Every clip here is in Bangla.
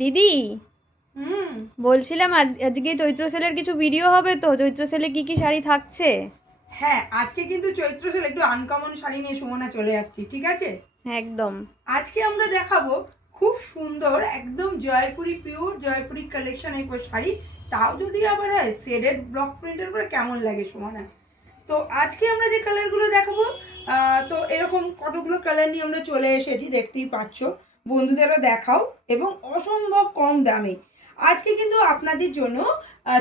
দিদি, হুম। বলছিলাম আজকে চৈত্র সেলের কিছু ভিডিও হবে তো? চৈত্র সেলে কি কি শাড়ি থাকছে? হ্যাঁ, আজকে কিন্তু চৈত্র সেল একটু আনকমন শাড়ি নিয়ে সুমনা চলে আসছি, ঠিক আছে? একদম। আজকে আমরা দেখাবো খুব সুন্দর একদম জয়পুরি পিওর জয়পুরি কালেকশন এই শাড়ি, তাও যদি আবার হয় শেডেড ব্লক প্রিন্টের উপরে কেমন লাগে সুমনা। তো আজকে আমরা যে কালারগুলো দেখাবো, তো এরকম কতগুলো কালার নিয়ে আমরা চলে এসেছি, দেখতেই পাচ্ছ। বন্ধুদেরও দেখাও এবং অসম্ভব কম দামে। আজকে কিন্তু আপনাদের জন্য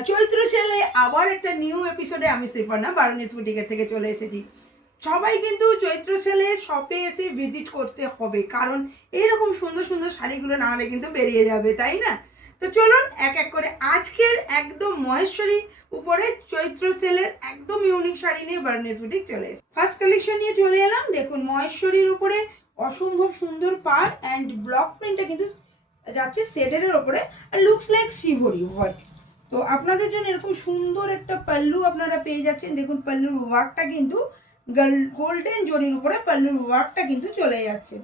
চৈত্র সেলে আবার একটা নিউ এপিসোডে আমি শ্রীপর্ণা বারোনিস বুটিকের থেকে চলে এসেছি। সবাই কিন্তু চৈত্র সেলে শপে এসে ভিজিট করতে হবে, কারণ এইরকম সুন্দর সুন্দর শাড়িগুলো না হলে কিন্তু বেরিয়ে যাবে, তাই না? তো চলুন এক এক করে আজকের একদম মহেশ্বরী উপরে চৈত্র সেলের একদম ইউনিক শাড়ি নিয়ে বারোনিস বুটিক চলে এসেছে। ফার্স্ট কালেকশন নিয়ে চলে এলাম। দেখুন, মহেশ্বরীর উপরে অসম্ভব সুন্দর পাড় অ্যান্ড ব্লক প্রিন্টটা কিন্তু যাচ্ছে সেডের ওপরে, আর লুকস লাইক শিভরি ওয়ার্ক। তো আপনাদের জন্য এরকম সুন্দর একটা পাল্লু আপনারা পেয়ে যাচ্ছেন। দেখুন, পাল্লুর ওয়ার্কটা কিন্তু গোল্ডেন জরির উপরে পাল্লুর ওয়ার্কটা কিন্তু চলে যাচ্ছে।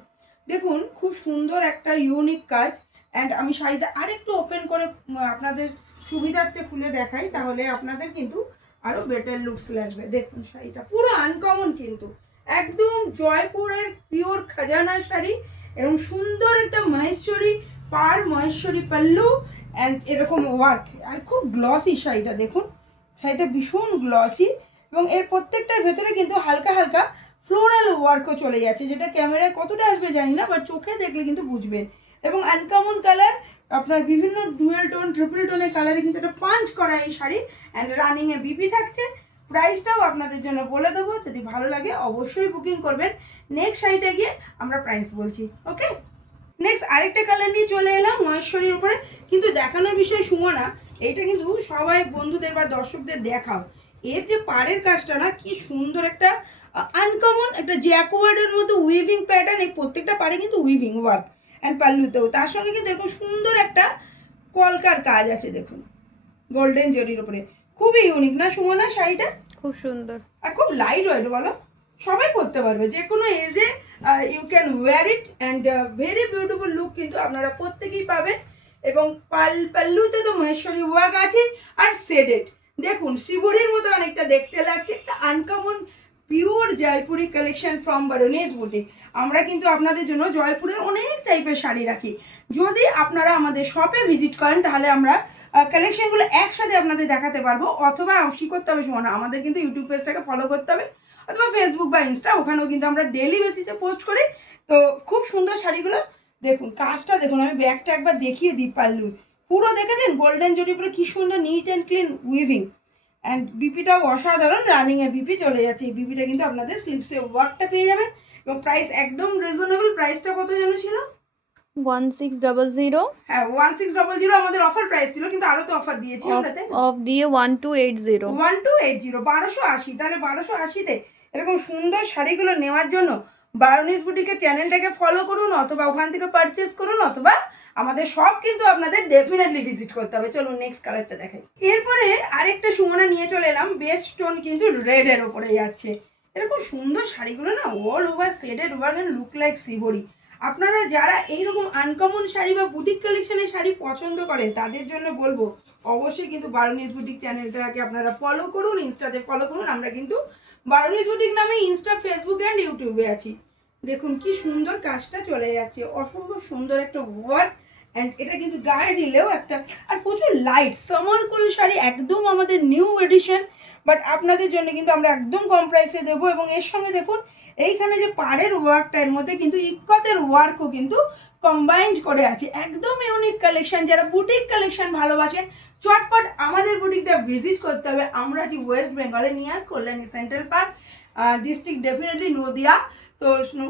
দেখুন, খুব সুন্দর একটা ইউনিক কাজ। অ্যান্ড আমি শাড়িটা আরেকটু ওপেন করে আপনাদের সুবিধার্থে খুলে দেখাই, তাহলে আপনাদের কিন্তু আরও বেটার লুকস লাগবে। দেখুন, শাড়িটা পুরো আনকমন, কিন্তু একদম জয়পুরের পিওর খাজানার শাড়ি, এবং সুন্দর একটা মহেশ্বরী পার, মহেশ্বরী পাল্লু অ্যান্ড এরকম ওয়ার্ক, আর খুব গ্লসি শাড়িটা। দেখুন, শাড়িটা ভীষণ গ্লসি, এবং এর প্রত্যেকটার ভেতরে কিন্তু হালকা হালকা ফ্লোরাল ওয়ার্কও চলে যাচ্ছে, যেটা ক্যামেরায় কতটা আসবে জানি না, বাট চোখে দেখলে কিন্তু বুঝবেন। এবং আনকমন কালার, আপনার বিভিন্ন ডুয়েল টোন ট্রিপল টোনের কালারে কিন্তু এটা পাঞ্চ করা এই শাড়ি, অ্যান্ড রানিংয়ে বিপি থাকছে। প্রাইসটাও আপনাদের জন্য বলে দেবো, যদি ভালো লাগে অবশ্যই বুকিং করবেন। নেক্সট শাড়িটা গিয়ে আমরা প্রাইস বলছি, ওকে? নেক্সট আরেকটা কালার নিয়ে চলে এলাম মহেশ্বরীর উপরে। কিন্তু দেখানোর বিষয় সুমনা, এইটা কিন্তু সবাই বন্ধুদের বা দর্শকদের দেখাও। এর যে পাড়ের কাজটা না, কি সুন্দর একটা আনকমন একটা জ্যাকওয়ার্ডের মতো উইভিং প্যাটার্ন। এই প্রত্যেকটা পাড়ে কিন্তু উইভিং ওয়ার্ক, অ্যান্ড পাল্লুতেও তার সঙ্গে কিন্তু এরকম সুন্দর একটা কলকার কাজ আছে। দেখুন, গোল্ডেন জরির উপরে খুবই ইউনিক না সুমনা শাড়িটা? খুব সুন্দর আর খুব লাইট ওয়েট, বলো? সবাই পরতে পারবে, যে কোনো এজে you can wear it, and very beautiful look কিন্তু আপনারা প্রত্যেকেই পাবেন। এবং পাল্লুতে তো মহেশ্বরী ওয়ার্ক আছে, আর সেডেড। দেখুন, শিবরির মতো অনেকটা দেখতে লাগছে, একটা uncommon pure Jaipuri collection from Baronis boutique. আমরা কিন্তু আপনাদের জন্য জয়পুরের অনেক টাইপের শাড়ি রাখি। যদি আপনারা আমাদের শপে ভিজিট করেন, তাহলে আমরা কালেকশনগুলো একসাথে আপনাদের দেখাতে পারবো। অথবা কী করতে হবে শোনা, আমাদের কিন্তু ইউটিউব পেজটাকে ফলো করতে হবে, অথবা ফেসবুক বা ইনস্টা, ওখানেও কিন্তু আমরা ডেলি বেসিসে পোস্ট করি। তো খুব সুন্দর শাড়িগুলো। দেখুন কাজটা, দেখুন আমি ব্যাগটা একবার দেখিয়ে দিই। পাল্লু পুরো দেখেছেন গোল্ডেন জরি পুরো কি সুন্দর neat and clean weaving, and বিপিটাও অসাধারণ, রানিংয়ে বিপি চলে যাচ্ছে। এই বিপিটা কিন্তু আপনাদের স্লিপসে ওয়ার্কটা পেয়ে যাবেন, এবং প্রাইস একদম রিজনেবল। প্রাইসটা কত যেন ছিল? 1600। হ্যাঁ, 1600 আমাদের অফার প্রাইস ছিল, কিন্তু আরও তো অফার দিয়েছি আমরা, তাই না? অফ দিয়ে 1280। 1280, 1280। তাহলে 1280-তে এরকম সুন্দর শাড়িগুলো নেওয়ার জন্য বারোনিস বুটিকের চ্যানেলটাকে ফলো করুন, অথবা ওখান থেকে পারচেস করুন, অথবা আমাদের সব কিন্তু আপনাদের ডেফিনেটলি ভিজিট করতে হবে। চলুন নেক্সট কালারটা দেখাই। এরপরে আরেকটা সুমনা নিয়ে চলে এলাম, বেস্ট টোন কিন্তু রেডের ওপরে যাচ্ছে। এরকম সুন্দর শাড়িগুলো না all over shaded over, look like Shibori. আপনারা যারা এইরকম আনকমন শাড়ি বা বুটিক কালেকশনের শাড়ি পছন্দ করেন, তাদের জন্য বলবো অবশ্যই কিন্তু বারোনিস বুটিক চ্যানেলটাকে আপনারা ফলো করুন, ইনস্টাতে ফলো করুন। আমরা কিন্তু বারোনিস বুটিক নামে ইনস্টা, ফেসবুক অ্যান্ড ইউটিউবে আছি। দেখুন কি সুন্দর কাজটা চলে যাচ্ছে, অসম্ভব সুন্দর একটা ওয়ার্ক, অ্যান্ড এটা কিন্তু গায়ে দিলেও একটা, আর প্রচুর লাইট সামার কুল শাড়ি, একদম আমাদের নিউ এডিশন। বাট আপনাদের জন্য কিন্তু আমরা একদম কম প্রাইসে দেবো। এবং এর সঙ্গে দেখুন এইখানে যে পাড়ের ওয়ার্কটা, এর মধ্যে কিন্তু ইক্কতের ওয়ার্কও কিন্তু কম্বাইন্ড করে আছে। একদম ইউনিক কালেকশন। যারা বুটিক কালেকশন ভালোবাসেন, চটপট আমাদের বুটিকটা ভিজিট করতে হবে। আমরা আছি ওয়েস্ট বেঙ্গলে, near Kalyani central park, district definitely Nadia. তো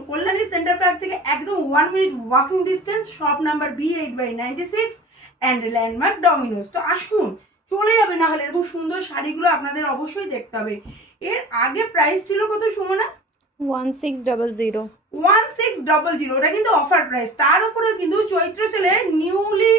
কল্যাণী সেন্ট্রাল পার্ক থেকে একদম 1 minute walking distance, shop number B8/96 and landmark Domino's. তো আসুন, চলে যাবে, না হলে এরকম সুন্দর শাড়িগুলো আপনাদের অবশ্যই দেখতে হবে। এর আগে প্রাইস ছিল কত সুমনা? 1600। 1600, ওটা কিন্তু অফার প্রাইস। তার উপরে কিন্তু চৈত্র সেলে নিউলি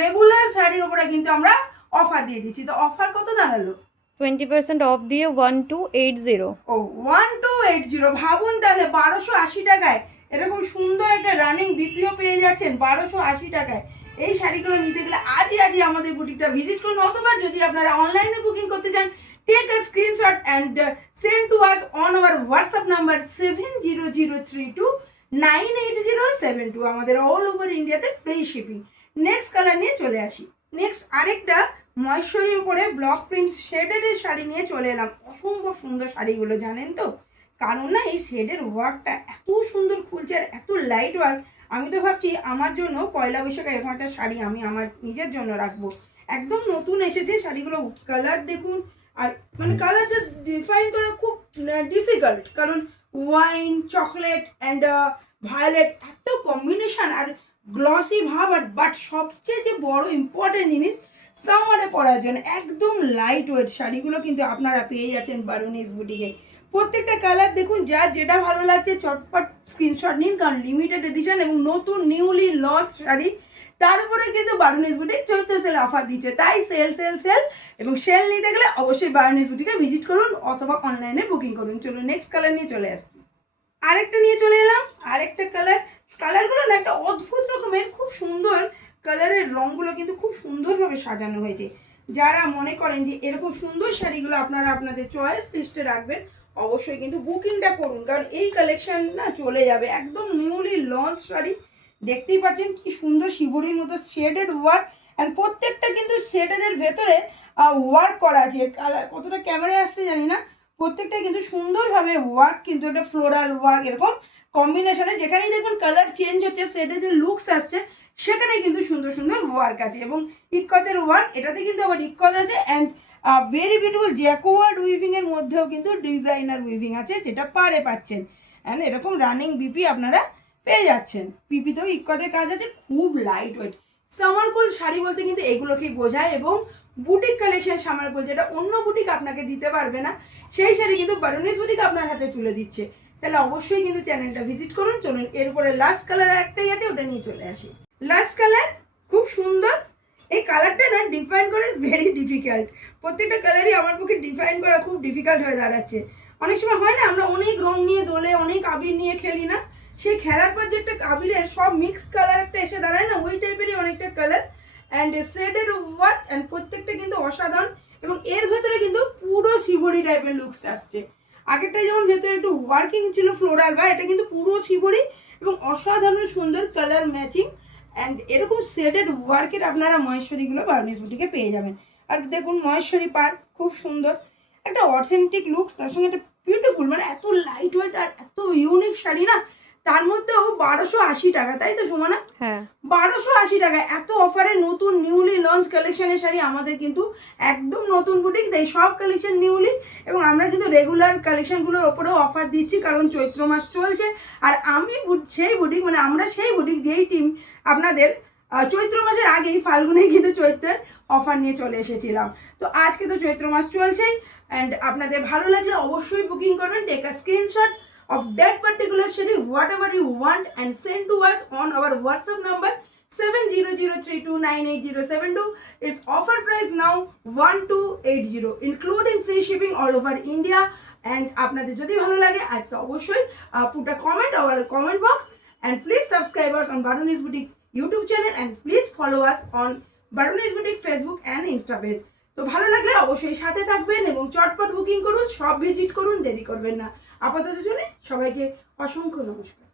রেগুলার শাড়ির উপরে কিন্তু আমরা অফার দিয়ে দিচ্ছি। তো অফার কত দাঁড়ালো? 20% অফ দিয়ে 1280। ও, 1280। ভাবুন তাহলে 1280 টাকায় এরকম সুন্দর একটা রানিং বিপিও পেয়ে যাচ্ছেন 1280 টাকায়। এই শাড়িগুলো নিতে গেলে আজই আমাদের বুটিকটা ভিজিট করুন, অথবা যদি আপনারা অনলাইনে বুকিং করতে চান, take a screenshot and send to us on our WhatsApp number 7003298072। আমাদের অল ওভার ইন্ডিয়াতে ফ্রি শিপিং। নেক্সট কালার নিয়ে চলে আসি। নেক্সট আরেকটা মহেশ্বরীর উপরে ব্লক প্রিন্ট শেডের শাড়ি নিয়ে চলে এলাম। অসম্ভব সুন্দর শাড়িগুলো, জানেন তো, কারণ না এই শেডের ওয়ার্কটা এত সুন্দর খুলছে আর এত লাইট ওয়ার্ক। আমি তো ভাবছি আমার জন্য পয়লা বৈশাখে এরকম একটা শাড়ি আমি আমার নিজের জন্য রাখবো। একদম নতুন এসেছে শাড়িগুলো, কালার দেখুন। আর মানে কালারটা ডিফাইন করা খুব ডিফিকাল্ট, কারণ ওয়াইন, চকলেট অ্যান্ড ভায়োলেট এত কম্বিনেশন আর গ্লসি ভাব। আর বাট সবচেয়ে যে বড় ইম্পর্টেন্ট জিনিস, সামারে পরার জন্য একদম লাইট ওয়েট শাড়িগুলো কিন্তু আপনারা পেয়ে যাচ্ছেন বারুনিস বুটিকে। প্রত্যেকটা কালার দেখুন, যা যেটা ভালো লাগছে চটপট স্ক্রিনশট নিন, কারণ লিমিটেড এডিশন এবং নতুন নিউলি লঞ্চ শাড়ি। তার উপরে কিন্তু বারুনিস বুটিক চৈত্র সেল অফার দিচ্ছে, তাই সেল সেল সেল। এবং সেল নিতে গেলে অবশ্যই বারুনিস বুটিকে ভিজিট করুন অথবা অনলাইনে বুকিং করুন। চলুন নেক্সট কালার নিয়ে চলে আসছি। আরেকটা নিয়ে চলে এলাম, আরেকটা কালারগুলো না একটা অদ্ভুত রকমের খুব সুন্দর কালারের, রঙগুলো কিন্তু খুব সুন্দরভাবে সাজানো হয়েছে। যারা মনে করেন যে এরকম সুন্দর শাড়িগুলো আপনারা আপনাদের চয়েস লিস্টে রাখবেন, অবশ্যই কিন্তু বুকিংটা করুন, কারণ এই কালেকশন না চলে যাবে। একদম নিউলি লঞ্চ শাড়ি, দেখতেই পাচ্ছেন কি সুন্দর শিবরির মতো শেডেড ওয়ার্ক। অ্যান্ড প্রত্যেকটা কিন্তু শেডের ভেতরে ওয়ার্ক করা আছে। কতটা ক্যামেরায় আসছে জানি না, প্রত্যেকটা কিন্তু সুন্দরভাবে ওয়ার্ক, কিন্তু একটা ফ্লোরাল ওয়ার্ক এরকম কম্বিনেশনে। যেখানেই দেখুন কালার চেঞ্জ হচ্ছে, শেডের যে লুকস আসছে সেখানে কিন্তু সুন্দর সুন্দর ওয়ার্ক আছে। এবং ইক্কতের ওয়ার্ক, এটাতে কিন্তু আবার ইক্কত আছে। অ্যান্ড ভেরি বিউটিফুল জ্যাকোয়ার্ড উইভিংয়ের মধ্যেও কিন্তু ডিজাইনার উইভিং আছে, যেটা পারে পাচ্ছেন। অ্যান্ড এরকম রানিং বিপি আপনারা পেয়ে যাচ্ছেন। পিপিতেও ইক্কতের কাজ আছে, খুব লাইট ওয়েট। সামারকুল শাড়ি বলতে কিন্তু এগুলোকেই বোঝায়। এবং বুটিক কালেকশন সামারকুল, যেটা অন্য বুটিক আপনাকে দিতে পারবে না, সেই শাড়ি কিন্তু বারুনিস বুটিক আপনার হাতে তুলে দিচ্ছে। তাহলে অবশ্যই কিন্তু চ্যানেলটা ভিজিট করুন। চলুন এরপরে লাস্ট কালার একটাই আছে, ওটা নিয়ে চলে আসি। লাস্ট কালার খুব সুন্দর। এই কালারটা না ডিফাইন করা ইজ ভেরি ডিফিকাল্ট। প্রত্যেকটা কালারই আমার পক্ষে ডিফাইন করা খুব ডিফিকাল্ট হয়ে দাঁড়াচ্ছে। অনেক সময় হয় না, আমরা অনেক রং নিয়ে দোলে, অনেক আবির নিয়ে খেলি না, সেই খেলার পর যে একটা আবিরের সব মিক্স কালার একটা এসে দাঁড়ায় না, ওই টাইপেরই অনেকটা colour and shaded work. And প্রত্যেকটা কিন্তু অসাধারণ। এবং এর ভেতরে কিন্তু পুরো শিবরি টাইপের লুকস আসছে। আগেরটা যেমন ভেতরে একটু ওয়ার্কিং ছিল ফ্লোরাল, বা এটা কিন্তু পুরো শিবরি এবং অসাধারণ সুন্দর কালার ম্যাচিং। অ্যান্ড এরকম শেডেড ওয়ার্কের আপনারা মহেশ্বরীগুলো বারুনিস বুটিকে পেয়ে যাবেন। আর দেখুন মহেশ্বরী পার খুব সুন্দর একটা অথেন্টিক লুকস, তার সঙ্গে একটা বিউটিফুল, মানে এত লাইট ওয়েট আর এত ইউনিক শাড়ি না। তার মধ্যেও 1280 টাকা, তাই তো সুমনা? হ্যাঁ, 1280 টাকা এত অফারে নতুন নিউলি লঞ্চ কালেকশনের শাড়ি। আমাদের কিন্তু একদম নতুন বুটিক দেয় সব কালেকশন নিউলি। এবং আমরা কিন্তু রেগুলার কালেকশনগুলোর ওপরেও অফার দিচ্ছি, কারণ চৈত্র মাস চলছে। আর আমি সেই বুটিক, মানে আমরা সেই বুটিক যেই টিম আপনাদের চৈত্র মাসের আগেই ফাল্গুনে কিন্তু চৈত্রের অফার নিয়ে চলে এসেছিলাম। তো আজকে তো চৈত্র মাস চলছেই। অ্যান্ড আপনাদের ভালো লাগলে অবশ্যই বুকিং করবেন। Take a screenshot of that particular shade, whatever you want, and send to us on our WhatsApp number 7003298072. Its offer price now 1280, including free shipping all over India. And আপনাদের যদি ভালো লাগে আজকে অবশ্যই put a comment or a comment box, and please subscribe us on Barunis Boutique YouTube channel, and please follow us on Barunis Boutique Facebook and Insta page. তো ভালো লাগলে অবশ্যই সাথে থাকবেন এবং চটপট বুকিং করুন, সব ভিজিট করুন, দেরি করবেন না। আপাতত চলে সবাইকে অসংখ্য নমস্কার।